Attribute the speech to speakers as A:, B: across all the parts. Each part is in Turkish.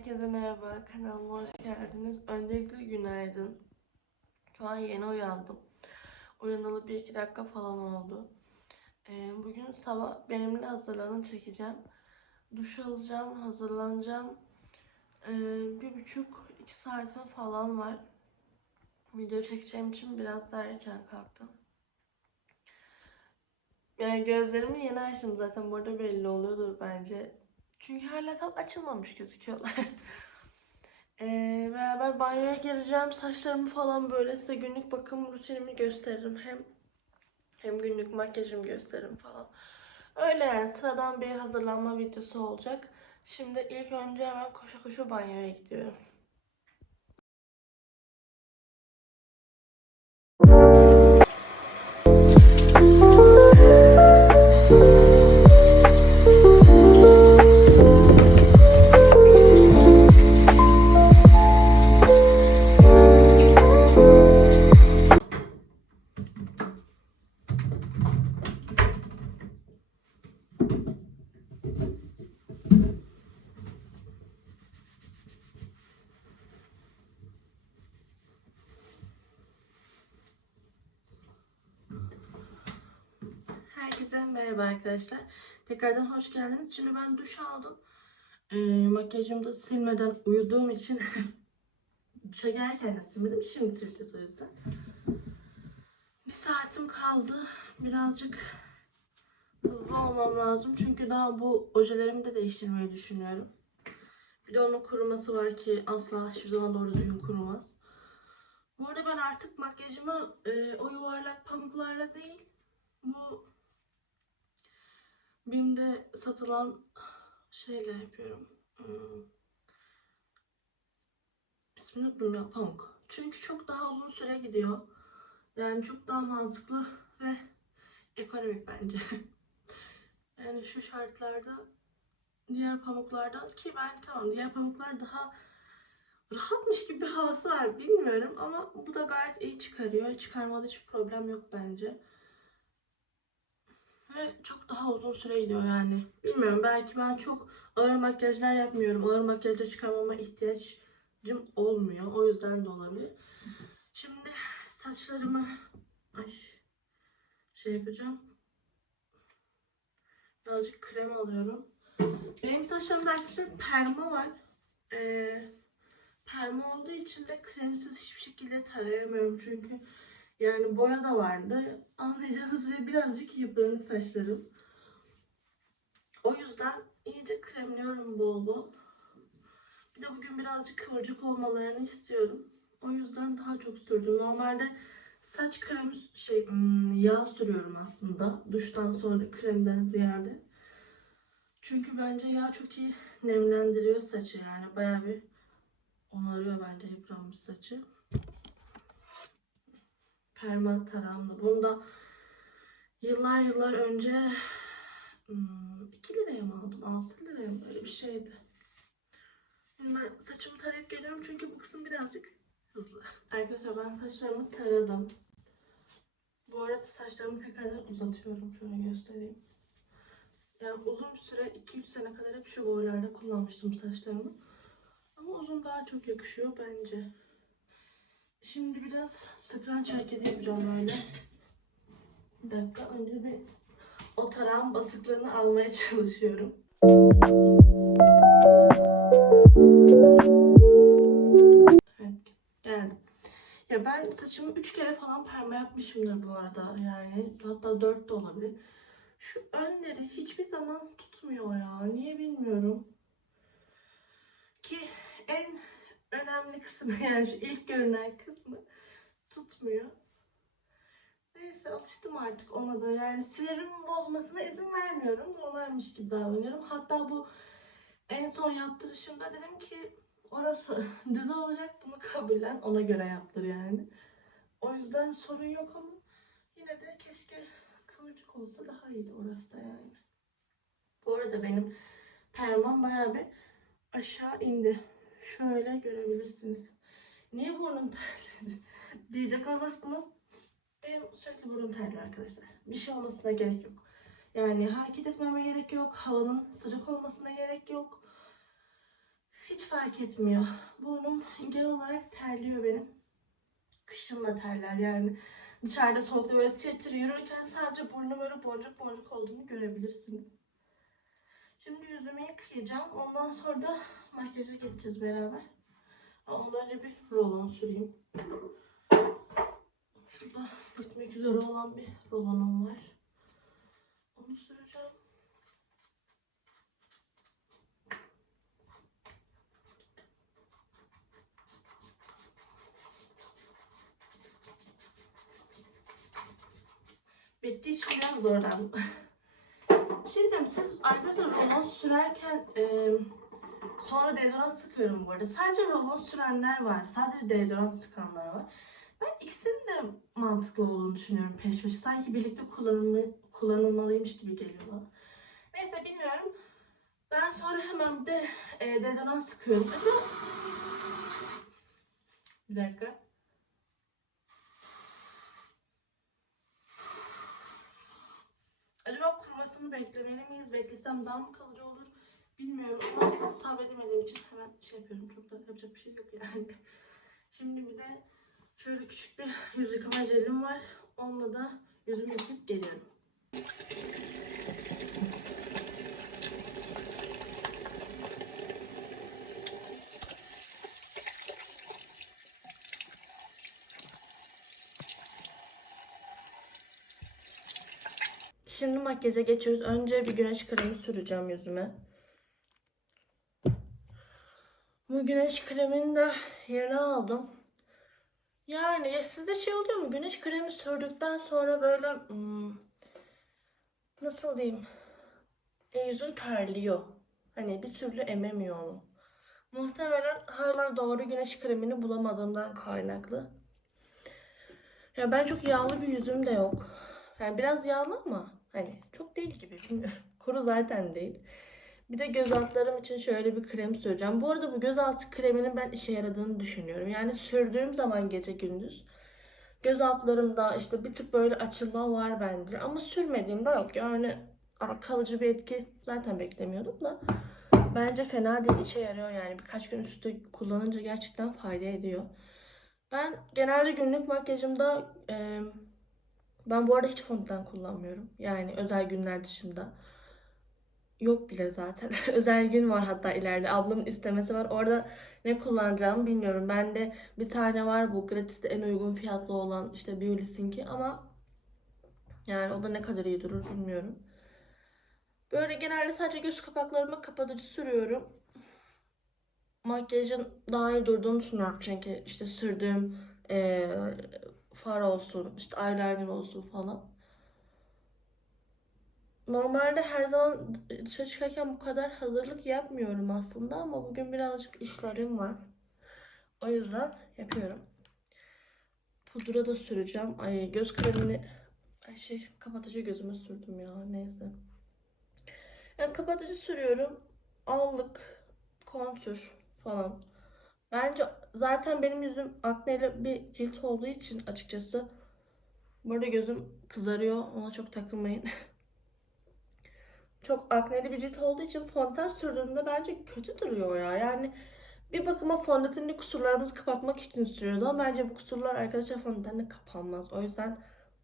A: Herkese merhaba, kanalıma hoş geldiniz. Öncelikle günaydın. Şu an yeni uyandım. Uyanalı bir iki dakika falan oldu. Ee, bugün sabah benimle hazırlanın çekeceğim. Duş alacağım, hazırlanacağım. Ee, bir buçuk, iki saatim falan var. Video çekeceğim için biraz daha erken kalktım. Yani gözlerimi yeni açtım zaten burada belli oluyordur bence. Çünkü hala tam açılmamış gözüküyorlar. Ee, beraber banyoya gireceğim. Saçlarımı falan böyle size günlük bakım rutinimi gösteririm. Hem hem günlük makyajımı gösteririm falan. Öyle yani sıradan bir hazırlanma videosu olacak. Şimdi ilk önce hemen koşa koşa banyoya gidiyorum. Merhaba arkadaşlar. Tekrardan hoş geldiniz. Şimdi ben duş aldım. Ee, makyajımı da silmeden uyuduğum için duşa gelirken de silmedim. Şimdi sileceğiz o yüzden. Bir saatim kaldı. Birazcık hızlı olmam lazım. Çünkü daha bu ojelerimi de değiştirmeyi düşünüyorum. Bir de onun kuruması var ki asla hiçbir zaman doğru düzgün kurumaz. Bu arada ben artık makyajımı e, o yuvarlak pamuklarla değil bu BİM'de satılan şeyle yapıyorum. Hmm. İsmini unuttum ya pamuk. Çünkü çok daha uzun süre gidiyor. Yani çok daha mantıklı ve ekonomik bence. yani şu şartlarda diğer pamuklardan ki ben tamam diğer pamuklar daha rahatmış gibi bir havası var bilmiyorum ama bu da gayet iyi çıkarıyor. Çıkarmada hiçbir problem yok bence. Ve çok daha uzun süre gidiyor yani. Bilmiyorum belki ben çok ağır makyajlar yapmıyorum. Ağır makyajla çıkarmama ihtiyacım olmuyor. O yüzden de olabilir. Şimdi saçlarımı ay, şey yapacağım. Birazcık krem alıyorum. Benim saçlarımda arkadaşlar perma var. Ee, perma olduğu için de kremsiz hiçbir şekilde tarayamıyorum çünkü yani boya da vardı. Anlayacağınız üzere birazcık yıpranık saçlarım. O yüzden iyice kremliyorum bol bol. Bir de bugün birazcık kıvırcık olmalarını istiyorum. O yüzden daha çok sürdüm. Normalde saç kremi şey hmm, yağ sürüyorum aslında. Duştan sonra kremden ziyade. Çünkü bence yağ çok iyi nemlendiriyor saçı yani. Bayağı bir onarıyor bence yıpranmış saçı perma taramlı. Bunu da yıllar yıllar önce 2 liraya mı aldım? 6 liraya mı? Öyle bir şeydi. Şimdi ben saçımı tarayıp geliyorum çünkü bu kısım birazcık hızlı. Arkadaşlar ben saçlarımı taradım. Bu arada saçlarımı tekrardan uzatıyorum. Şöyle göstereyim. Yani uzun bir süre 2-3 sene kadar hep şu boylarda kullanmıştım saçlarımı. Ama uzun daha çok yakışıyor bence. Şimdi biraz sıkranç hareketi yapacağım böyle. Bir dakika önce bir o tarağın basıklığını almaya çalışıyorum. Evet geldim. Ya ben saçımı 3 kere falan perma yapmışımdır bu arada yani hatta 4 de olabilir. Şu önleri hiçbir zaman tutmuyor ya niye bilmiyorum. Ki en önemli kısmı yani şu ilk görünen kısmı tutmuyor. Neyse alıştım artık ona da yani sinirimin bozmasına izin vermiyorum. Normalmiş gibi davranıyorum. Hatta bu en son yaptırışımda dedim ki orası düz olacak bunu kabullen ona göre yaptır yani. O yüzden sorun yok ama yine de keşke kıvırcık olsa daha iyiydi orası da yani. Bu arada benim permam bayağı bir aşağı indi şöyle görebilirsiniz. Niye burnum terledi diyecek olursunuz. Benim sürekli burnum terliyor arkadaşlar. Bir şey olmasına gerek yok. Yani hareket etmeme gerek yok. Havanın sıcak olmasına gerek yok. Hiç fark etmiyor. Burnum genel olarak terliyor benim. Kışın da terler yani. Dışarıda soğukta böyle tir tir yürürken sadece burnum böyle boncuk boncuk olduğunu görebilirsiniz. Şimdi yüzümü yıkayacağım. Ondan sonra da makyaja geçeceğiz beraber. Ondan önce bir rolon süreyim. Şurada bitmek üzere olan bir rolonum var. Onu süreceğim. Bittiği için biraz zorlandım. Bir şey diyeceğim, siz arkadaşlar rolon sürerken e, sonra deodorant sıkıyorum bu arada. Sadece rolon sürenler var, sadece deodorant sıkanlar var. Ben ikisinin de mantıklı olduğunu düşünüyorum peş peşe. Sanki birlikte kullanılma, kullanılmalıymış gibi geliyor bana. Neyse bilmiyorum. Ben sonra hemen de e, deodorant sıkıyorum. Bir dakika. Acaba kurumasını beklemeli miyiz? Beklesem daha mı kalıcı olur? Bilmiyorum ama sabredemediğim için hemen şey yapıyorum. Çok da yapacak bir şey yok yani. Şimdi bir de şöyle küçük bir yüz yıkama jelim var. Onunla da yüzümü yıkayıp geliyorum. Şimdi makyaja geçiyoruz. Önce bir güneş kremi süreceğim yüzüme. Bu güneş kremini de yerine aldım. Yani ya sizde şey oluyor mu? Güneş kremi sürdükten sonra böyle hmm, nasıl diyeyim? E, yüzün terliyor. Hani bir türlü ememiyor onu. Muhtemelen hala doğru güneş kremini bulamadığımdan kaynaklı. Ya ben çok yağlı bir yüzüm de yok. Yani biraz yağlı ama hani çok değil gibi bilmiyorum. Kuru zaten değil. Bir de göz altlarım için şöyle bir krem süreceğim. Bu arada bu göz altı kreminin ben işe yaradığını düşünüyorum. Yani sürdüğüm zaman gece gündüz göz altlarımda işte bir tık böyle açılma var bence. Ama sürmediğimde yok. Yani kalıcı bir etki zaten beklemiyordum da. Bence fena değil işe yarıyor yani. Birkaç gün üstü kullanınca gerçekten fayda ediyor. Ben genelde günlük makyajımda e, ben bu arada hiç fondöten kullanmıyorum. Yani özel günler dışında. Yok bile zaten. özel gün var hatta ileride. Ablamın istemesi var. Orada ne kullanacağımı bilmiyorum. Bende bir tane var bu gratis'te en uygun fiyatlı olan işte Beulis'inki ama yani o da ne kadar iyi durur bilmiyorum. Böyle genelde sadece göz kapaklarıma kapatıcı sürüyorum. Makyajın daha iyi durduğunu düşünüyorum çünkü işte sürdüğüm eee, far olsun, işte eyeliner olsun falan. Normalde her zaman dışarı çıkarken bu kadar hazırlık yapmıyorum aslında ama bugün birazcık işlerim var. O yüzden yapıyorum. Pudra da süreceğim. Ay göz kremini ay şey kapatıcı gözüme sürdüm ya. Neyse. Yani kapatıcı sürüyorum. Allık, kontür falan. Bence zaten benim yüzüm akneli bir cilt olduğu için açıkçası. Burada gözüm kızarıyor. Ona çok takılmayın. çok akneli bir cilt olduğu için fondöten sürdüğümde bence kötü duruyor ya. Yani bir bakıma fondötenli kusurlarımızı kapatmak için sürüyoruz ama bence bu kusurlar arkadaşlar fondötenle kapanmaz. O yüzden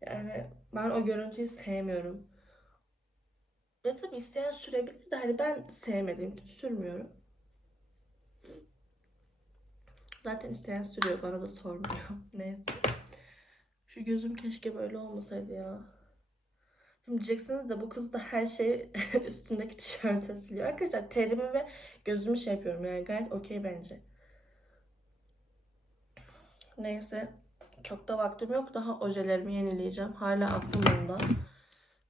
A: yani ben o görüntüyü sevmiyorum. Ve tabii isteyen sürebilir de hani ben sevmediğim için sürmüyorum. Zaten isteyen sürüyor bana da sormuyor. Neyse. Şu gözüm keşke böyle olmasaydı ya. Şimdi diyeceksiniz de bu kız da her şeyi üstündeki tişörte siliyor. Arkadaşlar terimi ve gözümü şey yapıyorum yani gayet okey bence. Neyse. Çok da vaktim yok. Daha ojelerimi yenileyeceğim. Hala aklımda.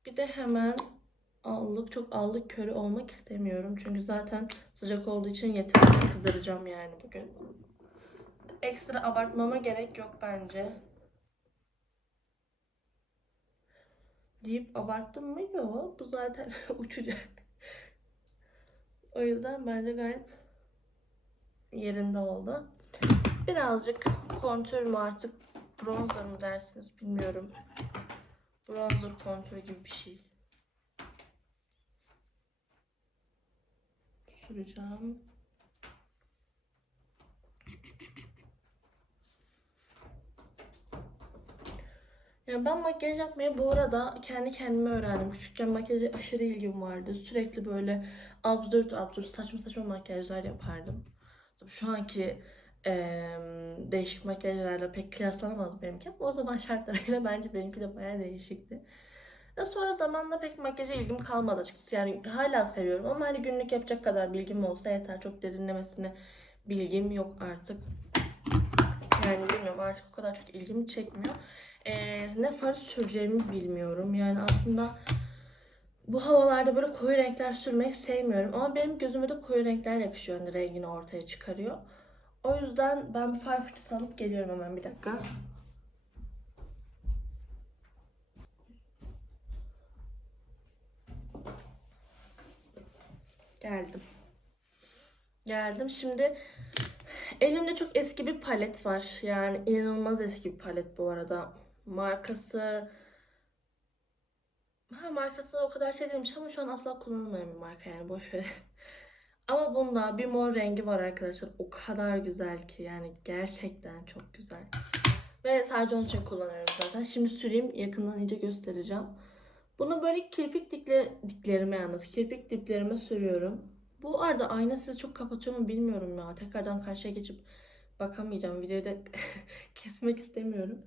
A: Bir de hemen allık. Çok allık körü olmak istemiyorum. Çünkü zaten sıcak olduğu için yeterince kızaracağım yani bugün. Ekstra abartmama gerek yok bence. Deyip abarttım mı? Yok. Bu zaten uçacak. O yüzden bence gayet yerinde oldu. Birazcık kontür mü artık bronzer mı dersiniz bilmiyorum. Bronzer kontür gibi bir şey. Süreceğim. Yani ben makyaj yapmayı bu arada kendi kendime öğrendim. Küçükken makyaja aşırı ilgim vardı. Sürekli böyle absürt absürt saçma saçma makyajlar yapardım. Şu anki eee, değişik makyajlarla pek kıyaslanamaz benimki o zaman şartlarıyla bence benimki de bayağı değişikti. Ve sonra zamanla pek makyaja ilgim kalmadı açıkçası. Yani hala seviyorum ama hani günlük yapacak kadar bilgim olsa yeter. Çok derinlemesine bilgim yok artık. Yani bilmiyorum artık o kadar çok ilgimi çekmiyor. Ee, ne far süreceğimi bilmiyorum. Yani aslında bu havalarda böyle koyu renkler sürmeyi sevmiyorum. Ama benim gözüme de koyu renkler yakışıyor. Yani rengini ortaya çıkarıyor. O yüzden ben bir far fırçası alıp geliyorum hemen bir dakika. Geldim. Geldim. Şimdi elimde çok eski bir palet var. Yani inanılmaz eski bir palet bu arada. Markası Ha markası o kadar şey değilmiş ama şu an asla kullanılmayan bir marka yani boş ver. Ama bunda bir mor rengi var arkadaşlar. O kadar güzel ki yani gerçekten çok güzel. Ve sadece onun için kullanıyorum zaten. Şimdi süreyim yakından iyice göstereceğim. Bunu böyle kirpik dikler, diklerime yalnız kirpik diplerime sürüyorum. Bu arada ayna sizi çok kapatıyor mu bilmiyorum ya. Tekrardan karşıya geçip bakamayacağım. Videoyu kesmek istemiyorum.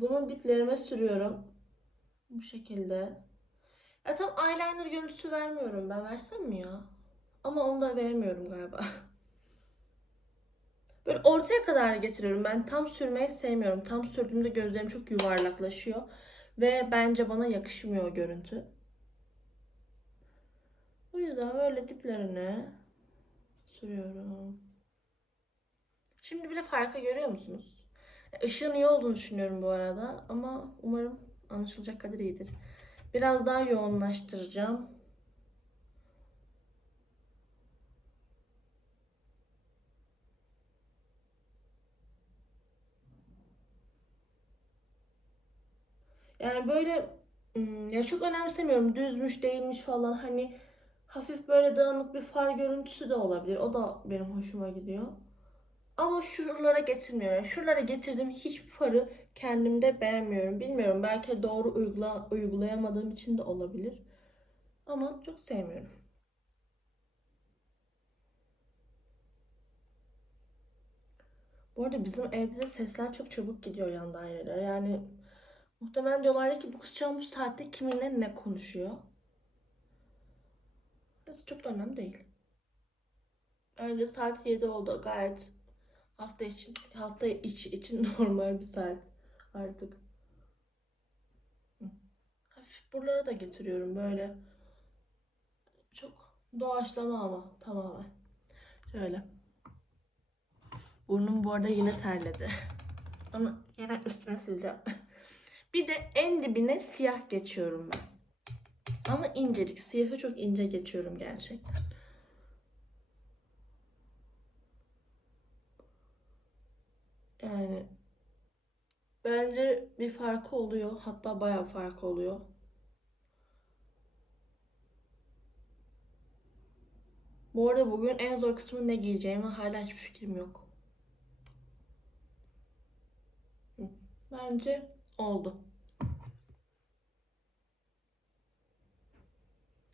A: Bunu diplerime sürüyorum. Bu şekilde. Ya tam eyeliner görüntüsü vermiyorum ben. Versem mi ya? Ama onu da veremiyorum galiba. Böyle ortaya kadar getiriyorum. Ben tam sürmeyi sevmiyorum. Tam sürdüğümde gözlerim çok yuvarlaklaşıyor. Ve bence bana yakışmıyor o görüntü. O yüzden böyle diplerine sürüyorum. Şimdi bile farkı görüyor musunuz? Işığın iyi olduğunu düşünüyorum bu arada. Ama umarım anlaşılacak kadar iyidir. Biraz daha yoğunlaştıracağım. Yani böyle ım, ya çok önemsemiyorum. Düzmüş değilmiş falan hani hafif böyle dağınık bir far görüntüsü de olabilir. O da benim hoşuma gidiyor. Ama şuralara getirmiyor. Yani şuralara getirdiğim hiçbir farı kendimde beğenmiyorum. Bilmiyorum belki doğru uygula, uygulayamadığım için de olabilir. Ama çok sevmiyorum. Bu arada bizim evde de sesler çok çabuk gidiyor yan dairelere. Yani muhtemelen diyorlar ki bu kız şu an bu saatte kiminle ne konuşuyor. Neyse çok da önemli değil. Bence saat 7 oldu. Gayet hafta için hafta içi için normal bir saat artık. Hafif buralara da getiriyorum böyle. Çok doğaçlama ama tamamen. Şöyle. Burnum bu arada yine terledi. Ama yine üstüne sileceğim. Bir de en dibine siyah geçiyorum ben. Ama incecik. Siyahı çok ince geçiyorum gerçekten. Yani bence bir farkı oluyor. Hatta bayağı bir farkı oluyor. Bu arada bugün en zor kısmı ne giyeceğime hala hiçbir fikrim yok. Bence oldu.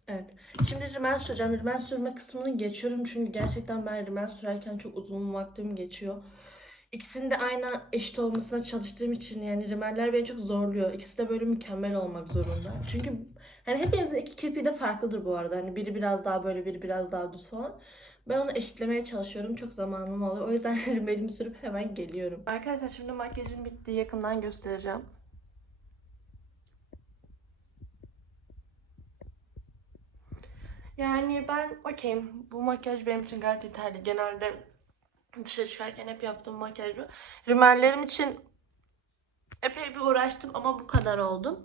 A: Evet. Şimdi rimel süreceğim. Rimel sürme kısmını geçiyorum çünkü gerçekten ben rimel sürerken çok uzun vaktim geçiyor. İkisinin de aynı eşit olmasına çalıştığım için yani rimeller beni çok zorluyor. İkisi de böyle mükemmel olmak zorunda. Çünkü hani hepinizin iki kirpiği de farklıdır bu arada. Hani biri biraz daha böyle, biri biraz daha düz falan. Ben onu eşitlemeye çalışıyorum. Çok zamanım oluyor. O yüzden rimelimi sürüp hemen geliyorum. Arkadaşlar şimdi makyajım bitti. Yakından göstereceğim. Yani ben okeyim. Bu makyaj benim için gayet yeterli. Genelde dışarı çıkarken hep yaptığım makyaj bu. İçin epey bir uğraştım ama bu kadar oldu.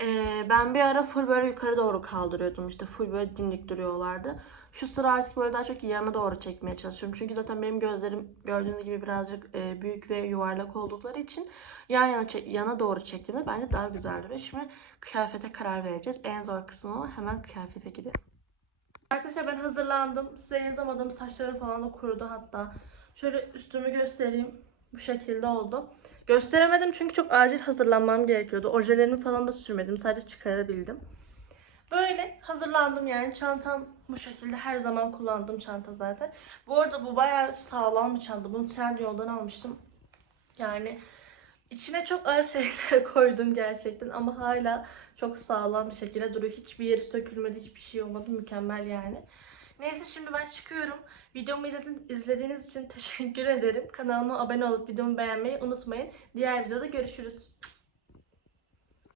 A: Ee, ben bir ara full böyle yukarı doğru kaldırıyordum. İşte full böyle dimdik duruyorlardı. Şu sıra artık böyle daha çok yana doğru çekmeye çalışıyorum. Çünkü zaten benim gözlerim gördüğünüz gibi birazcık e, büyük ve yuvarlak oldukları için yan yana yana doğru çektiğimde bence daha güzel duruyor. Şimdi kıyafete karar vereceğiz. En zor kısmı. Hemen kıyafete gidelim. Arkadaşlar ben hazırlandım. Size yazamadım. Saçlarım falan da kurudu hatta. Şöyle üstümü göstereyim. Bu şekilde oldu. Gösteremedim çünkü çok acil hazırlanmam gerekiyordu. Ojelerimi falan da sürmedim. Sadece çıkarabildim. Böyle hazırlandım yani. Çantam bu şekilde her zaman kullandığım çanta zaten. Bu arada bu bayağı sağlam bir çanta. Bunu Trendyol'dan almıştım. Yani içine çok ağır şeyler koydum gerçekten ama hala çok sağlam bir şekilde duruyor. Hiçbir yeri sökülmedi, hiçbir şey olmadı. Mükemmel yani. Neyse şimdi ben çıkıyorum. Videomu izlediğiniz için teşekkür ederim. Kanalıma abone olup videomu beğenmeyi unutmayın. Diğer videoda görüşürüz.